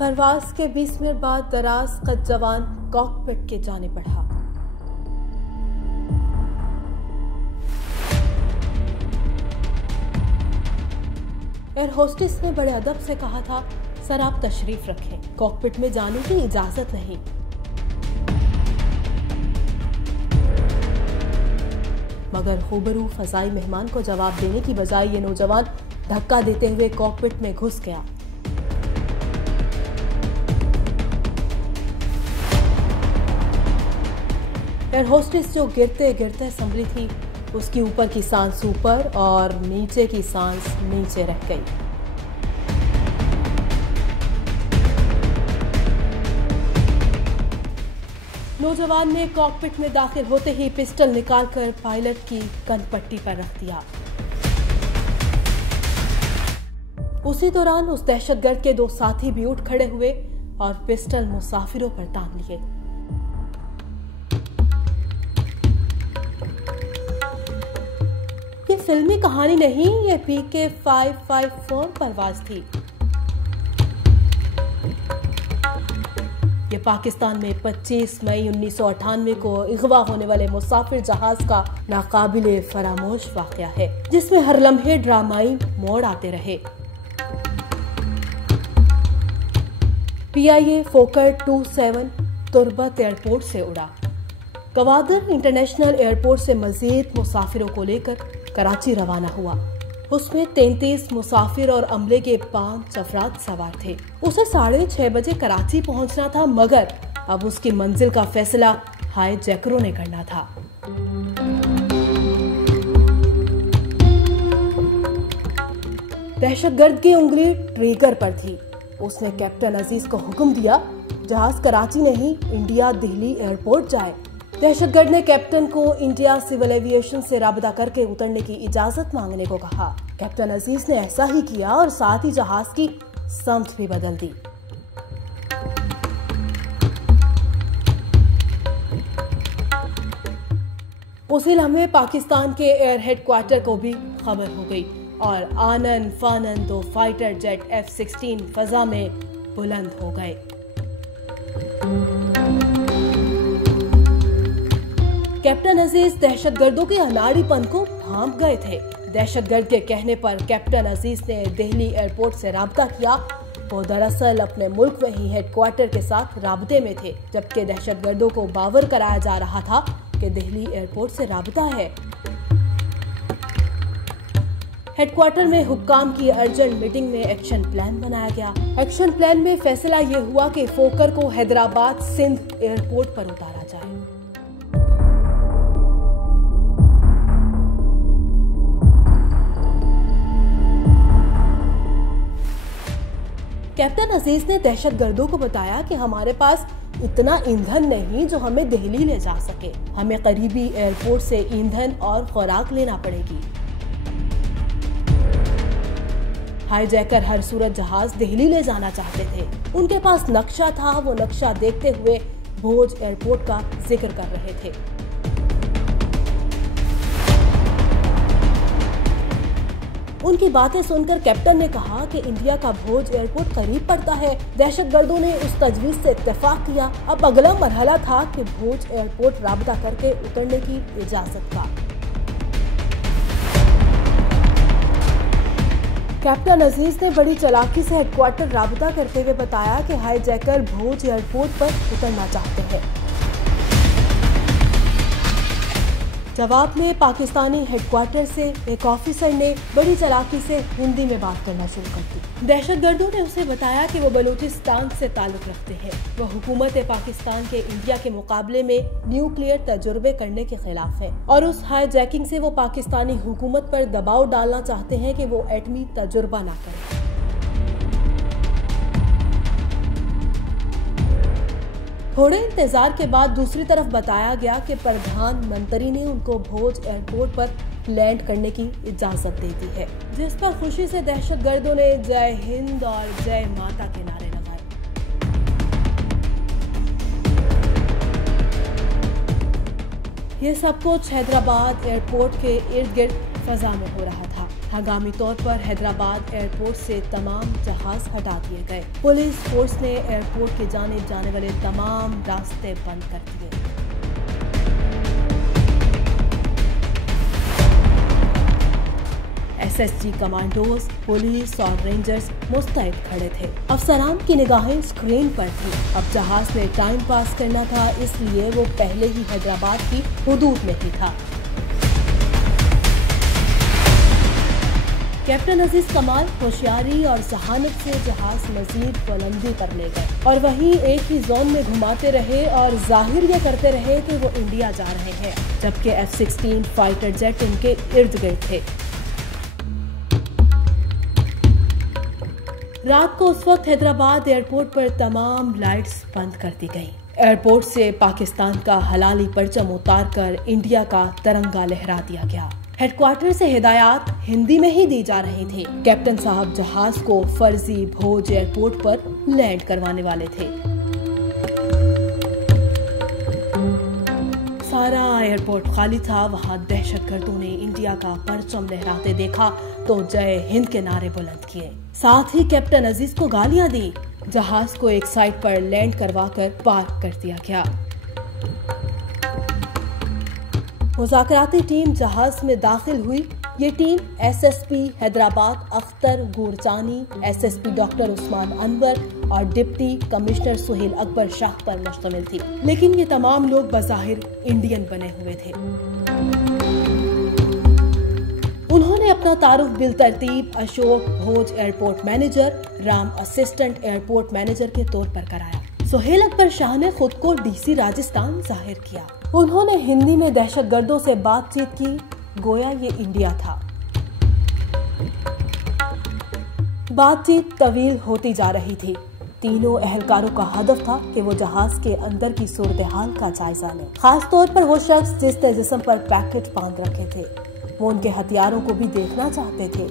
परवाज के 20 मिनट बाद दराज कद जवान कॉकपिट के जाने पड़ा। एयर होस्टेस ने बड़े अदब से कहा था, सर आप तशरीफ रखें, कॉकपिट में जाने की इजाजत नहीं। मगर खूबरू फजाई मेहमान को जवाब देने की बजाय ये नौजवान धक्का देते हुए कॉकपिट में घुस गया। एयर होस्टेस जो गिरते गिरते संभली थी, उसकी ऊपर की सांस ऊपर और नीचे की सांस नीचे रह गई। नौजवान ने कॉकपिट में दाखिल होते ही पिस्टल निकालकर पायलट की कनपट्टी पर रख दिया। उसी दौरान उस दहशतगर्द के 2 साथी भी उठ खड़े हुए और पिस्टल मुसाफिरों पर तान लिए। ये फिल्मी कहानी नहीं, ये PK 554 परवाज थी। ये पाकिस्तान में 25 मई 1998 को अगवा होने वाले मुसाफिर जहाज का नाकाबिले फरामोश वाकया है, जिसमें हर लम्हे ड्रामाई मोड़ आते रहे। PIA फोकर 27 तुर्बत एयरपोर्ट से उड़ा। गवादर इंटरनेशनल एयरपोर्ट से मजीद मुसाफिरों को लेकर कराची रवाना हुआ। उसमें 33 मुसाफिर और अमले के 5 अफराद सवार थे। उसे 6:30 बजे कराची पहुंचना था, मगर अब उसकी मंजिल का फैसला हाईजैकरों ने करना था। दहशतगर्द की उंगली ट्रिगर पर थी। उसने कैप्टन अजीज को हुक्म दिया, जहाज कराची नहीं इंडिया दिल्ली एयरपोर्ट जाए। दहशतगर्द ने कैप्टन को इंडिया सिविल एविएशन से राबता करके उतरने की इजाजत मांगने को कहा। कैप्टन अजीज ने ऐसा ही किया और साथ ही जहाज की समत भी बदल दी। उसी लम्हे पाकिस्तान के एयर हेडक्वार्टर को भी खबर हो गई और आनन फानन 2 फाइटर जेट F-16 फजा में बुलंद हो गए। कैप्टन अजीज दहशतगर्दों के अनाड़ीपन को भांप गए थे। दहशतगर्द के कहने पर कैप्टन अजीज ने दिल्ली एयरपोर्ट से राब्ता किया। वो दरअसल अपने मुल्क में ही हेडक्वार्टर के साथ राब्ते में थे, जबकि दहशतगर्दों को बावर कराया जा रहा था कि दिल्ली एयरपोर्ट से राब्ता है। हेडक्वार्टर में हुक्काम की अर्जेंट मीटिंग में एक्शन प्लान बनाया गया। एक्शन प्लान में फैसला ये हुआ कि फोकर को हैदराबाद सिंध एयरपोर्ट पर उतारा जाए। कैप्टन अजीज ने दहशतगर्दों को बताया कि हमारे पास इतना ईंधन नहीं जो हमें दिल्ली ले जा सके। हमें करीबी एयरपोर्ट से ईंधन और खुराक लेना पड़ेगी। हाईजैकर हर सूरत जहाज दिल्ली ले जाना चाहते थे। उनके पास नक्शा था। वो नक्शा देखते हुए भोज एयरपोर्ट का जिक्र कर रहे थे। उनकी बातें सुनकर कैप्टन ने कहा कि इंडिया का भोज एयरपोर्ट करीब पड़ता है। दहशतगर्दों ने उस तजवीज से इत्तेफाक किया। अब अगला मरहला था कि भोज एयरपोर्ट राब्ता करके उतरने की इजाजत का। कैप्टन अजीज ने बड़ी चालाकी से हेडक्वार्टर राब्ता करते हुए बताया कि हाईजैकर भोज एयरपोर्ट पर उतरना चाहते हैं। जवाब में पाकिस्तानी हेडक्वार्टर से एक ऑफिसर ने बड़ी चालाकी से हिंदी में बात करना शुरू कर दी। दहशतगर्दों ने उसे बताया कि वो बलूचिस्तान से ताल्लुक रखते हैं। वो हुकूमत पाकिस्तान के इंडिया के मुकाबले में न्यूक्लियर तजुर्बे करने के खिलाफ है और उस हाईजैकिंग से वो पाकिस्तानी हुकूमत पर दबाव डालना चाहते हैं कि वो एटमी तजुर्बा ना करे। थोड़े इंतजार के बाद दूसरी तरफ बताया गया कि प्रधानमंत्री ने उनको भोज एयरपोर्ट पर लैंड करने की इजाजत दे दी है, जिस पर खुशी से दहशतगर्दों ने जय हिंद और जय माता के नारे लगाए। ये सब कुछ हैदराबाद एयरपोर्ट के इर्द गिर्द फजा में हो रहा था। हंगामी तौर पर हैदराबाद एयरपोर्ट से तमाम जहाज हटा दिए गए। पुलिस फोर्स ने एयरपोर्ट के जाने जाने वाले तमाम रास्ते बंद कर दिए। एसएसजी कमांडोज, पुलिस और रेंजर्स मुस्तैद खड़े थे। अफसरान की निगाहें स्क्रीन पर थी। अब जहाज ने टाइम पास करना था, इसलिए वो पहले ही हैदराबाद की हुदूद में ही था। कैप्टन अजीज कमाल होशियारी और जहानत से जहाज मजीद बुलंदी पर ले गए और वहीं एक ही जोन में घुमाते रहे और जाहिर ये करते रहे कि वो इंडिया जा रहे हैं, जबकि F-16 फाइटर जेट उनके इर्द गिर्द थे। रात को उस वक्त हैदराबाद एयरपोर्ट पर तमाम लाइट्स बंद कर दी गई। एयरपोर्ट से पाकिस्तान का हलाली परचम उतारकर इंडिया का तिरंगा लहरा दिया गया। हेडक्वार्टर से हिदायत हिंदी में ही दी जा रही थी। कैप्टन साहब जहाज को फर्जी भोज एयरपोर्ट पर लैंड करवाने वाले थे। सारा एयरपोर्ट खाली था। वहां दहशतगर्दों ने इंडिया का परचम लहराते देखा तो जय हिंद के नारे बुलंद किए। साथ ही कैप्टन अजीज को गालियां दी। जहाज को एक साइड पर लैंड करवाकर पार्क कर दिया गया। मुज़ाकराती टीम जहाज में दाखिल हुई। ये team SSP Hyderabad Akhtar Gurjani, SSP doctor Usman Anwar और डिप्टी कमिश्नर सुहेल अकबर शाह पर मुश्तमिल थी। लेकिन ये तमाम लोग बज़ाहिर इंडियन बने हुए थे। उन्होंने अपना तारुफ बिल तरतीब Ashok Bhoj airport manager, Ram assistant airport manager के तौर पर कराया। सुहेल अकबर शाह ने खुद को डीसी राजस्थान जाहिर किया। उन्होंने हिंदी में दहशतगर्दों से बातचीत की, गोया ये इंडिया था। बातचीत तवील होती जा रही थी। तीनों अहलकारों का हदफ था कि वो जहाज के अंदर की सूरत हाल का जायजा लें। खास तौर पर वो शख्स जिसने जिस्म पर पैकेट बांध रखे थे, वो उनके हथियारों को भी देखना चाहते थे।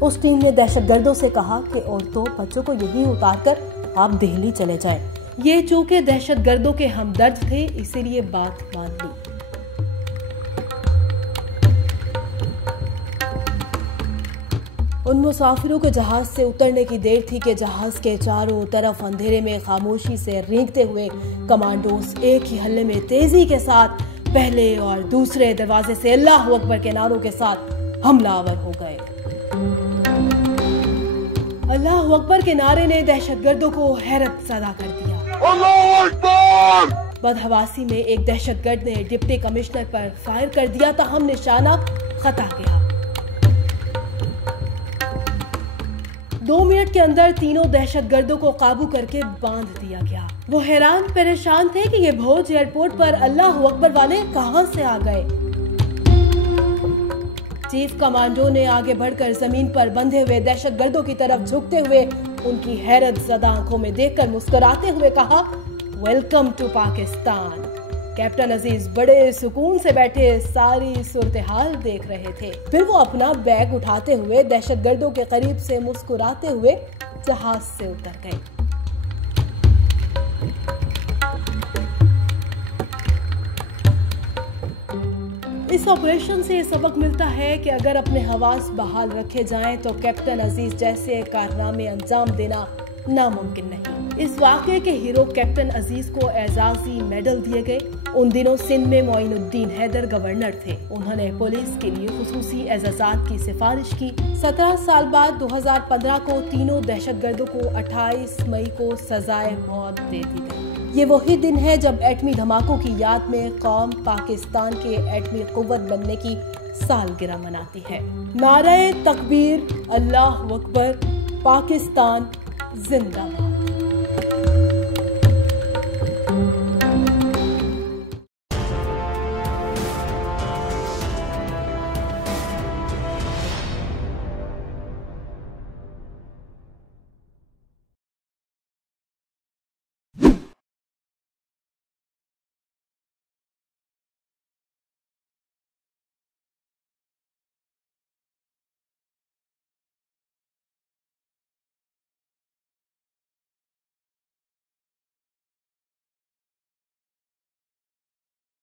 उस टीम ने दहशतगर्दों से कहा कि औरतों बच्चों को यहीं उतारकर आप दिल्ली चले जाएं। ये चूंकि दहशतगर्दों के हमदर्द थे, इसीलिए बात मान ली। उन मुसाफिरों के जहाज से उतरने की देर थी कि जहाज के चारों तरफ अंधेरे में खामोशी से रेंगते हुए कमांडोज एक ही हल्ले में तेजी के साथ पहले और दूसरे दरवाजे से अल्लाह अकबर के नारों के साथ हमलावर हो गए। अल्लाह अकबर के नारे ने दहशतगर्दों को हैरत ज़दा कर दिया। अल्लाह अकबर! बदहवासी में एक दहशतगर्द ने डिप्टी कमिश्नर पर फायर कर दिया। तहम निशाना खता गया। 2 मिनट के अंदर तीनों दहशतगर्दों को काबू करके बांध दिया गया। वो हैरान परेशान थे कि ये भोज एयरपोर्ट पर अल्लाह अकबर वाले कहां से आ गए। चीफ कमांडो ने आगे बढ़कर जमीन पर बंधे हुए दहशतगर्दों की तरफ झुकते हुए उनकी हैरत ज़दा आंखों में देखकर मुस्कुराते हुए कहा, वेलकम टू पाकिस्तान। कैप्टन अजीज बड़े सुकून से बैठे सारी सूरत हाल देख रहे थे। फिर वो अपना बैग उठाते हुए दहशतगर्दों के करीब से मुस्कुराते हुए जहाज से उतर गए। इस ऑपरेशन से सबक मिलता है कि अगर अपने हवास बहाल रखे जाएं तो कैप्टन अजीज जैसे कारनामे अंजाम देना नामुमकिन नहीं। इस वाक़े के हीरो कैप्टन अजीज को एजाजी मेडल दिए गए। उन दिनों सिंध में मोइनुद्दीन हैदर गवर्नर थे। उन्होंने पुलिस के लिए खुसूसी एजाज़ात की सिफारिश की। 17 साल बाद 2015 को तीनों दहशतगर्दों को 28 मई को सजाए मौत दे दी गई। ये वही दिन है जब एटमी धमाकों की याद में कौम पाकिस्तान के एटमी कुव्वत बनने की सालगिरह मनाती है। नारे तकबीर, अल्लाह अकबर, पाकिस्तान जिंदाबाद।